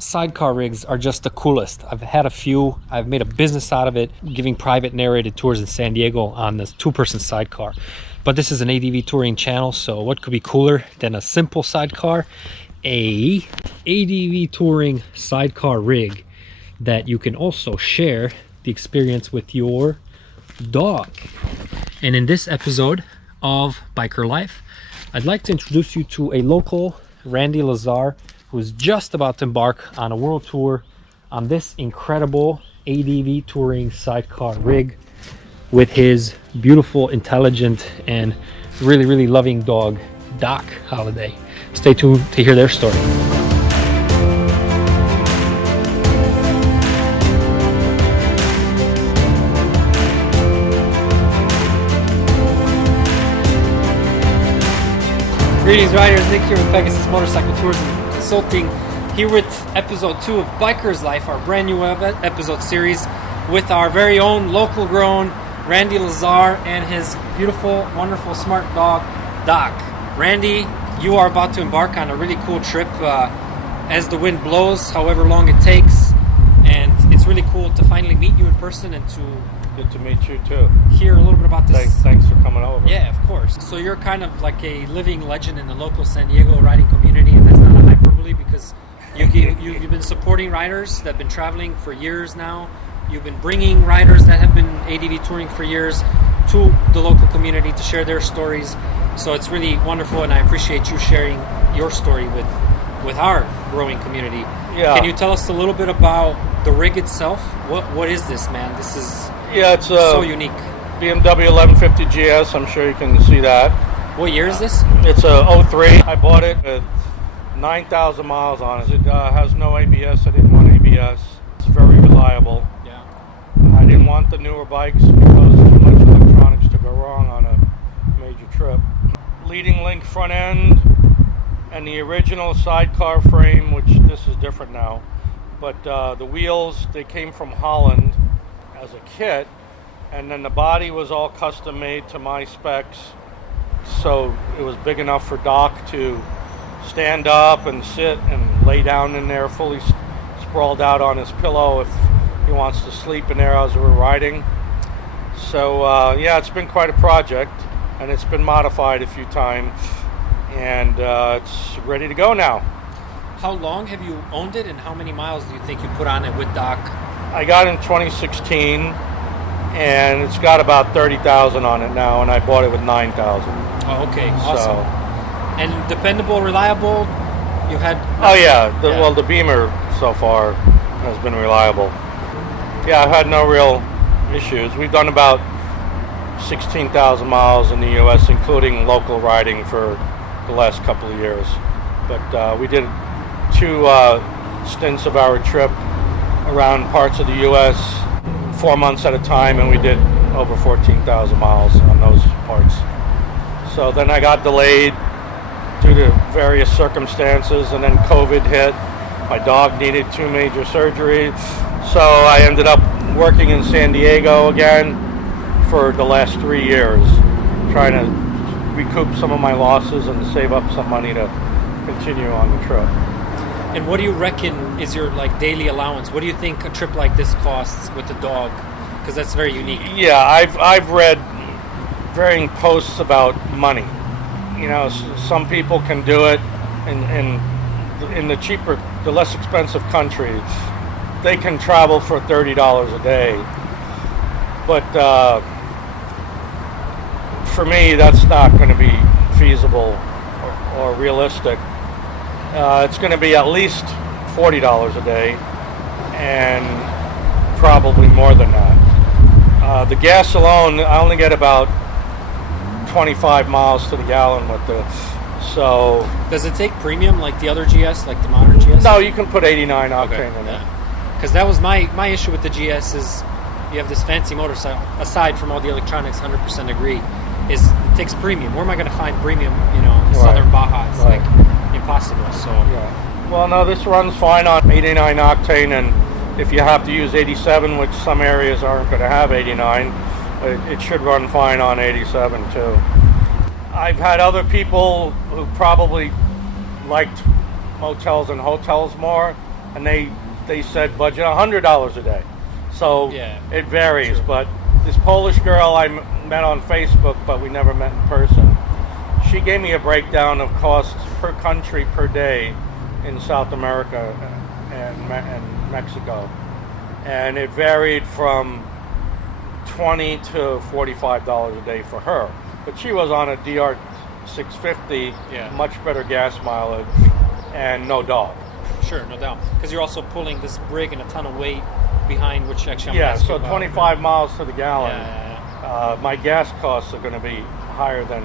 Sidecar rigs are just the coolest. I've had a few. I've made a business out of it, giving private narrated tours in San Diego on this two-person sidecar. But this is an ADV touring channel, so what could be cooler than a simple sidecar? A ADV touring sidecar rig that you can also share the experience with your dog. And in this episode of Biker Life, I'd like to introduce you to a local, Randy Lazar, who's just about to embark on a world tour on this incredible ADV touring sidecar rig with his beautiful, intelligent, and really loving dog, Doc Holiday. Stay tuned to hear their story. Greetings, riders. Nick here with Pegasus Motorcycle Tours and Consulting, here with episode 2 of Biker's Life, our brand new episode series with our very own local grown Randy Lazar and his beautiful, wonderful, smart dog, Doc. Randy, you are about to embark on a really cool trip as the wind blows, however long it takes, and it's really cool to finally meet you in person and to good to meet you too. Hear a little bit about this. Thanks for coming over. Yeah, of course. So you're kind of like a living legend in the local San Diego riding community, and that's not a hyperbole because you've been supporting riders that have been traveling for years now. You've been bringing riders that have been ADV touring for years to the local community to share their stories. So it's really wonderful, and I appreciate you sharing your story with our growing community. Yeah. Can you tell us a little bit about the rig itself? What is this, man? This is it's so unique. BMW 1150 GS. I'm sure you can see that. What year is this? It's a 03. I bought it with 9,000 miles on it. It has no ABS. I didn't want ABS. It's very reliable. Yeah. I didn't want the newer bikes because too much electronics to go wrong on a major trip. Leading link front end and the original sidecar frame, which this is different now. But the wheels, they came from Holland as a kit, and then the body was all custom made to my specs, so it was big enough for Doc to stand up and sit and lay down in there fully sprawled out on his pillow if he wants to sleep in there as we're riding. So yeah, it's been quite a project, and it's been modified a few times, and it's ready to go now. How long have you owned it, and how many miles do you think you put on it with Doc? I got it in 2016, and it's got about 30,000 on it now, and I bought it with 9,000. Oh, okay, awesome. And dependable, reliable. You had. Oh yeah, well, the Beamer so far has been reliable. Yeah, I've had no real issues. We've done about 16,000 miles in the U.S., including local riding for the last couple of years. But we did 2 stints of our trip around parts of the U.S. 4 months at a time, and we did over 14,000 miles on those parts. So then I got delayed due to various circumstances, and then COVID hit. My dog needed 2 major surgeries, so I ended up working in San Diego again for the last 3 years, trying to recoup some of my losses and save up some money to continue on the trip. And what do you reckon is your daily allowance? What do you think a trip like this costs with the dog? Because that's very unique. Yeah, I've read varying posts about money. You know, some people can do it in the cheaper, the less expensive countries. They can travel for $30 a day. But for me, that's not going to be feasible or realistic. It's going to be at least $40 a day, and probably more than that. The gas alone, I only get about 25 miles to the gallon with this. So, does it take premium like the other GS, like the modern GS? No, you can put 89 octane in it. Because that was my issue with the GS is you have this fancy motorcycle. Aside from all the electronics, 100% agree. Is it takes premium. Where am I going to find premium? You know, in Southern Baja. It's like impossible. So yeah. Well, no, this runs fine on 89 octane, and if you have to use 87, which some areas aren't going to have 89, it should run fine on 87 too. I've had other people who probably liked motels and hotels more and they said budget $100 a day. So Yeah, it varies. true. But this Polish girl I met on Facebook, but we never met in person. She gave me a breakdown of costs per country per day in South America and Mexico, and it varied from $20 to $45 a day for her. But she was on a DR 650, Yeah. much better gas mileage, and no dog. Sure, no doubt. Because you're also pulling this brig and a ton of weight behind, which actually I'm Yeah, gonna ask you so about. 25 miles to the gallon. Yeah. My gas costs are going to be higher than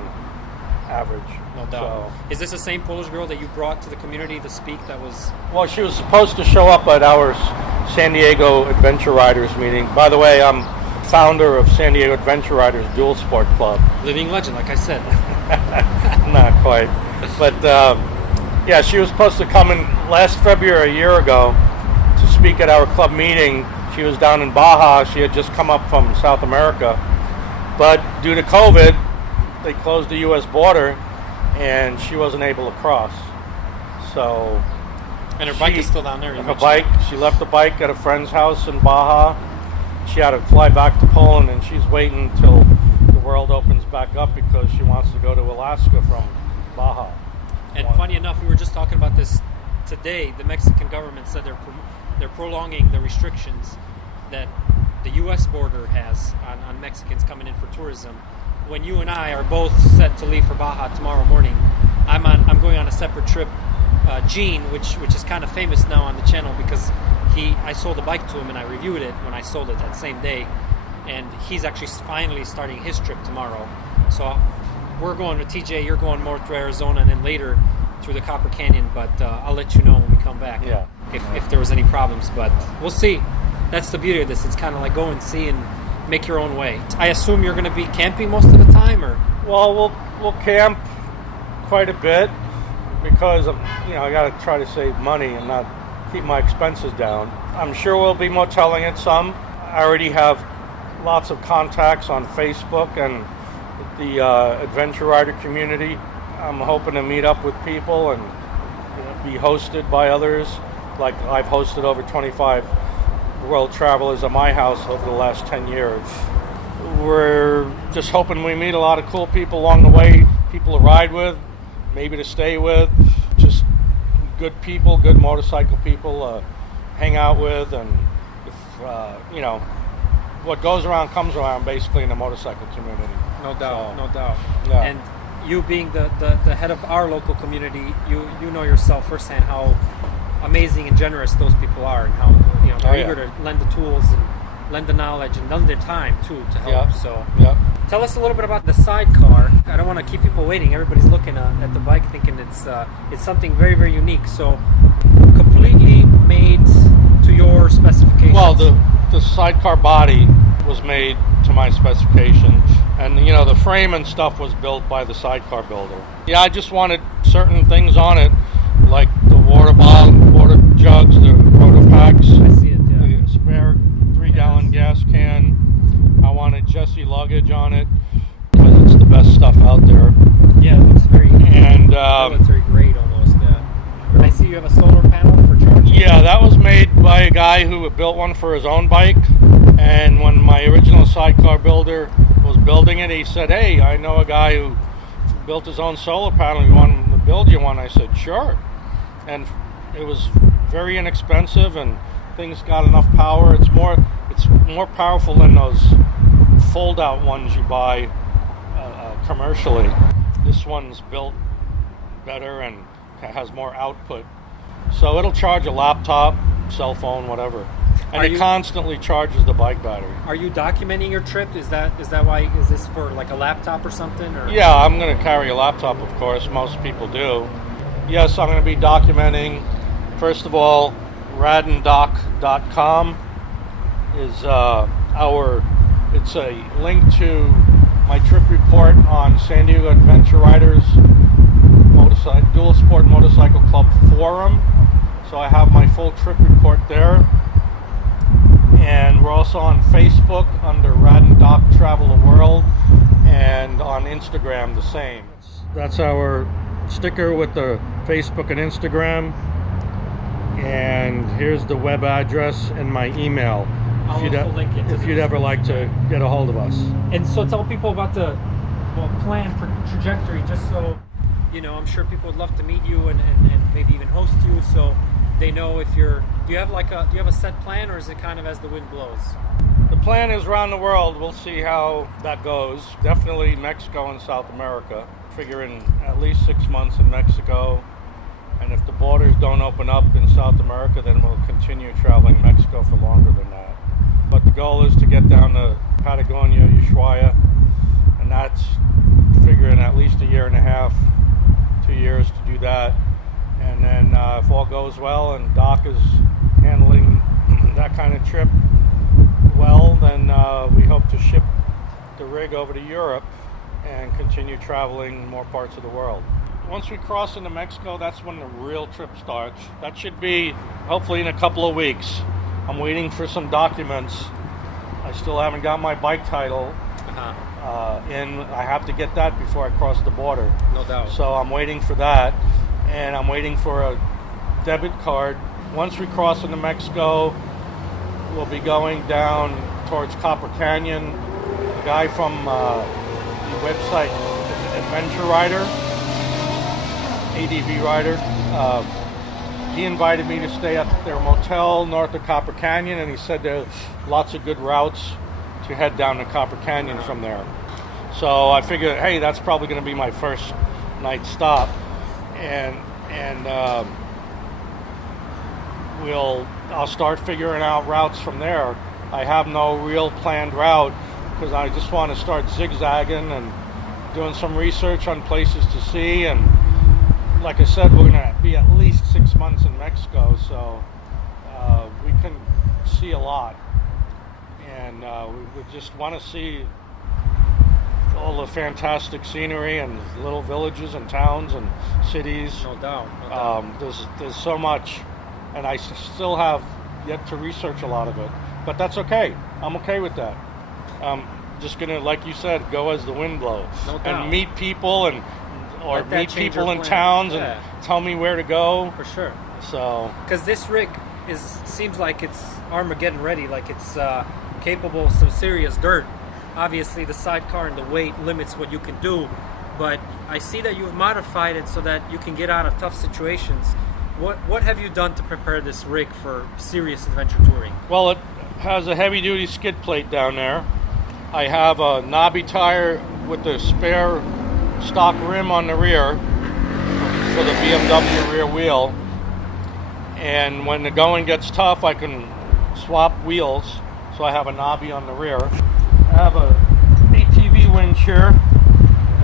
average. No doubt. So, Is this the same Polish girl that you brought to the community to speak? That was well, she was supposed to show up at our San Diego Adventure Riders meeting. By the way, I'm founder of San Diego Adventure Riders Dual Sport Club. living legend, like I said. Not quite. But yeah, she was supposed to come in last February, a year ago, to speak at our club meeting. She was down in Baja. She had just come up from South America. But due to COVID, they closed the U.S. border, and she wasn't able to cross. So And her bike is still down there. you her mentioned. bike, she left the bike at a friend's house in Baja. She had to fly back to Poland, and she's waiting until the world opens back up because she wants to go to Alaska from Baja. And funny enough, we were just talking about this today. The Mexican government said they're prolonging the restrictions that the U.S. border has on Mexicans coming in for tourism. When you and I are both set to leave for Baja tomorrow morning, I'm going on a separate trip. Gene, which is kind of famous now on the channel because I sold a bike to him and I reviewed it when I sold it that same day, and he's actually finally starting his trip tomorrow. So we're going with TJ. You're going more through Arizona and then later through the Copper Canyon. But I'll let you know when we come back. Yeah. If there was any problems, but we'll see. That's the beauty of this. It's kind of like go and see and make your own way. I assume you're going to be camping most of the time, or Well, we'll camp quite a bit because I got to try to save money and not keep my expenses down. I'm sure we'll be moteling it some. I already have lots of contacts on Facebook and the adventure rider community. I'm hoping to meet up with people and be hosted by others. Like I've hosted over 25 world travelers at my house over the last 10 years. We're just hoping we meet a lot of cool people along the way, people to ride with, maybe to stay with, just good people, good motorcycle people hang out with, and if what goes around comes around basically in the motorcycle community. no doubt, So, no doubt. yeah. And you being the head of our local community, you know yourself firsthand how amazing and generous those people are, and how they're eager to lend the tools and lend the knowledge and lend their time too to help. Yeah. So Yeah. tell us a little bit about the sidecar. I don't want to keep people waiting. Everybody's looking at the bike thinking it's something very, very unique. So completely made to your specifications. Well, the sidecar body was made to my specifications, and the frame and stuff was built by the sidecar builder. Yeah, I just wanted certain things on it, like the water bottle, water jugs, the RotoPax, I see it, yeah. the spare 3-gallon gas can. I wanted Jesse Luggage on it because it's the best stuff out there. Yeah, it looks very And military grade almost. I see you have a solar panel for charging. yeah, that was made by a guy who built one for his own bike. And when my original sidecar builder was building it, he said, "Hey, I know a guy who built his own solar panel. You want him to build you one?" I said, "Sure." And it was very inexpensive, and things got enough power. It's more powerful than those fold-out ones you buy commercially. This one's built better and has more output, so it'll charge a laptop, cell phone, whatever, and it constantly charges the bike battery. Are you documenting your trip? Is that why? Is this for like a laptop or something? Or? Yeah, I'm going to carry a laptop, of course. Most people do. Yes, I'm going to be documenting. First of all, raddendoc.com is it's a link to my trip report on San Diego Adventure Riders Dual Sport Motorcycle Club forum. So I have my full trip report there. And we're also on Facebook under Radden Doc Travel the World, and on Instagram the same. That's our sticker with the Facebook and Instagram. And and here's the web address and my email. I'll also link it if you'd ever like to get a hold of us. And so tell people about the plan for trajectory, just so you know. I'm sure people would love to meet you and maybe even host you, so they know if you're. Do you have a set plan, or is it kind of as the wind blows? The plan is around the world. We'll see how that goes. Definitely Mexico and South America. Figuring at least 6 months in Mexico. And if the borders don't open up in South America, then we'll continue traveling Mexico for longer than that. But the goal is to get down to Patagonia, Ushuaia, and that's figuring at least a year and a half, 2 years to do that. And then if all goes well and Doc is handling that kind of trip well, then we hope to ship the rig over to Europe and continue traveling more parts of the world. Once we cross into Mexico, that's when the real trip starts. That should be hopefully in a couple of weeks. I'm waiting for some documents. I still haven't got my bike title in. I have to get that before I cross the border. No doubt. So I'm waiting for that, and I'm waiting for a debit card. Once we cross into Mexico, we'll be going down towards Copper Canyon. A guy from the website Adventure Rider, ADV Rider, he invited me to stay at their motel north of Copper Canyon, and he said there are lots of good routes to head down to Copper Canyon from there. So I figured, hey, that's probably going to be my first night stop, and I'll start figuring out routes from there. I have no real planned route because I just want to start zigzagging and doing some research on places to see. And like I said, we're going to be at least 6 months in Mexico, so we can see a lot. And we just want to see all the fantastic scenery and little villages and towns and cities. No doubt. There's so much, and I still have yet to research a lot of it. But that's okay. I'm okay with that. Just gonna, like you said, go as the wind blows. No doubt. And meet people or meet people in plan. towns Yeah. and tell me where to go. For sure. So Because this rig seems like it's Armageddon ready, like it's capable of some serious dirt. Obviously, the sidecar and the weight limits what you can do, but I see that you've modified it so that you can get out of tough situations. What have you done to prepare this rig for serious adventure touring? Well, it has a heavy-duty skid plate down there. I have a knobby tire with the spare stock rim on the rear for the BMW rear wheel. And when the going gets tough, I can swap wheels, so I have a knobby on the rear. I have a ATV winch here,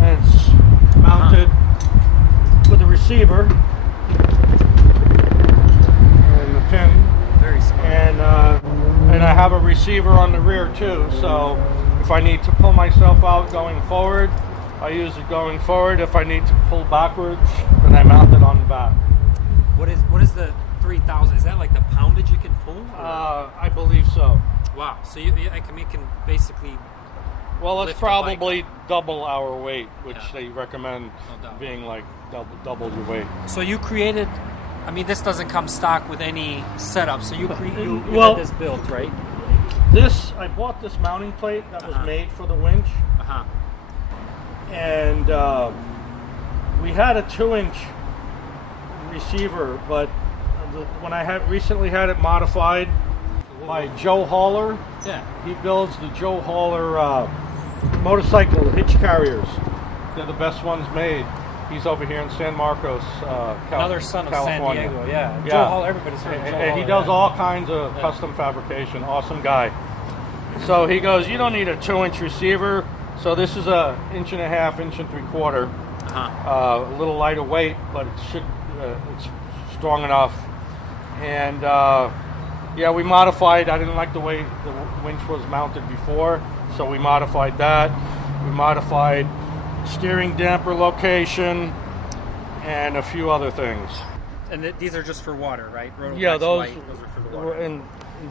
and it's mounted with a receiver and a pin. Very smart. And I have a receiver on the rear too, so if I need to pull myself out going forward, I use it going forward. If I need to pull backwards, then I mount it on the back. What is the 3,000? Is that like the poundage you can pull? I believe so. Wow. So you can basically. Well, it's lift the probably double our weight, which they recommend No doubt. being like double your weight. So you created. I mean, this doesn't come stock with any setup. So you Well- had this built, right? I bought this mounting plate that was made for the winch, and we had a 2-inch receiver, but when I recently had it modified by Joe Hauler. Yeah. He builds the Joe Hauler motorcycle hitch carriers. They're the best ones made. He's over here in San Marcos, Another son of California. San Diego. Yeah. Yeah. Joe Hall. Everybody's heard of Joe And Hall, he does yeah. all kinds of custom fabrication. Awesome guy. So he goes, you don't need a 2-inch receiver. So this is a 1.5 inch, 1 3/4. A little lighter weight, but it's strong enough. And yeah, we modified. I didn't like the way the winch was mounted before, so we modified that. We modified steering damper location and a few other things. And these are just for water, right? RotoPax Yeah, those light, those are for the water. in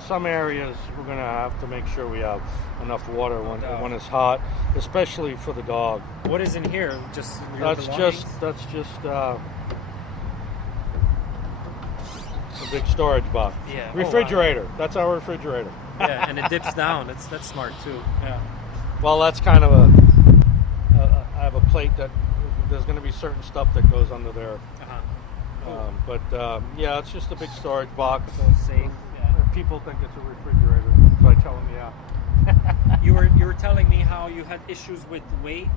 some areas we're gonna have to make sure we have enough water when it's hot, especially for the dog. What is in here? Just your That's belongings? just some big storage box. Yeah. Refrigerator. That's our refrigerator. Yeah, and it dips down. That's smart too. Yeah. Well, that's kind of I have a plate that there's going to be certain stuff that goes under there. But yeah, it's just a big storage box. So safe. Yeah. People think it's a refrigerator, so I tell them, yeah. You were telling me how you had issues with weight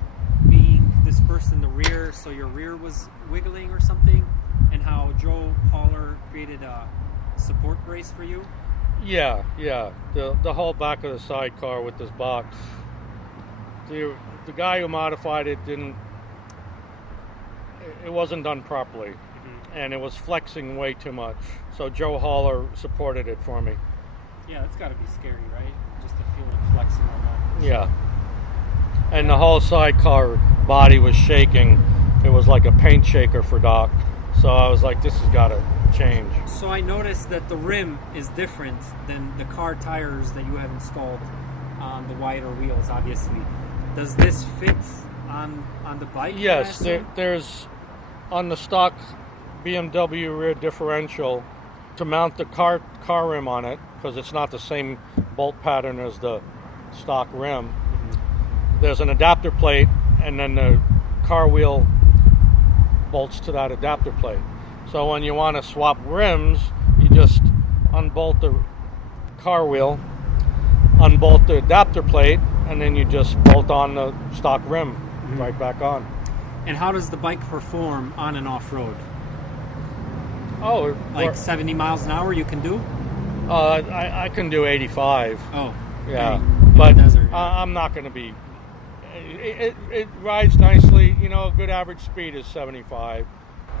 being dispersed in the rear, so your rear was wiggling or something, and how Joe Haller created a support brace for you. Yeah. The whole back of the sidecar with this box. The guy who modified it it wasn't done properly, and it was flexing way too much. So Joe Haller supported it for me. Yeah, that's got to be scary, right? Just to feel it flexing or not. Yeah. And the whole sidecar body was shaking. It was like a paint shaker for Doc. So I was like, this has got to change. So I noticed that the rim is different than the car tires that you have installed on the wider wheels, obviously. Does this fit on the bike? Yes, there's on the stock BMW rear differential to mount the car rim on it, because it's not the same bolt pattern as the stock rim. There's an adapter plate, and then the car wheel bolts to that adapter plate. So when you want to swap rims, you just unbolt the car wheel, unbolt the adapter plate, and then you just bolt on the stock rim right back on. And how does the bike perform on and off road? Oh, like 70 miles an hour you can do? I can do 85. Oh, yeah. In But the desert, yeah. I'm not going to be. It rides nicely. You know, a good average speed is 75.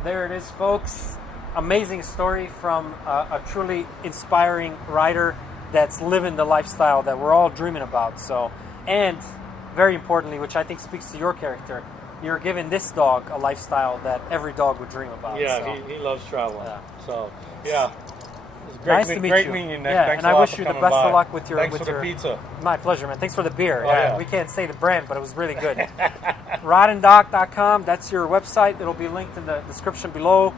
There it is, folks. Amazing story from a truly inspiring rider that's living the lifestyle that we're all dreaming about. So, and very importantly, which I think speaks to your character, you're giving this dog a lifestyle that every dog would dream about. Yeah, so. he loves traveling. Yeah. So, yeah. It's Nice to meet great you. meeting you, Nick. Yeah, Thanks and a I lot wish for you the coming best by. of luck with your. Thanks with for your, the pizza. My pleasure, man. Thanks for the beer. Oh, yeah, yeah. we can't say the brand, but it was really good. rodanddoc.com. That's your website. It'll be linked in the description below.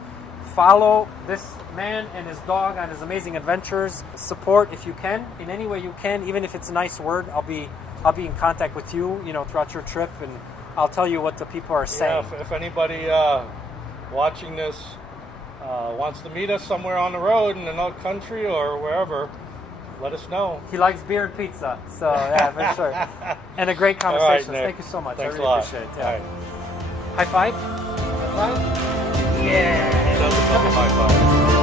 Follow this man and his dog on his amazing adventures. Support if you can, in any way you can, even if it's a nice word. I'll be in contact with you, throughout your trip, and I'll tell you what the people are saying. Yeah, if anybody watching this wants to meet us somewhere on the road in another country or wherever, let us know. He likes beer and pizza, so yeah, for sure. And a great conversation. Right, thank you so much. Thanks I really appreciate it. Yeah. Right. High five? High five? Yeah. He does a double high five.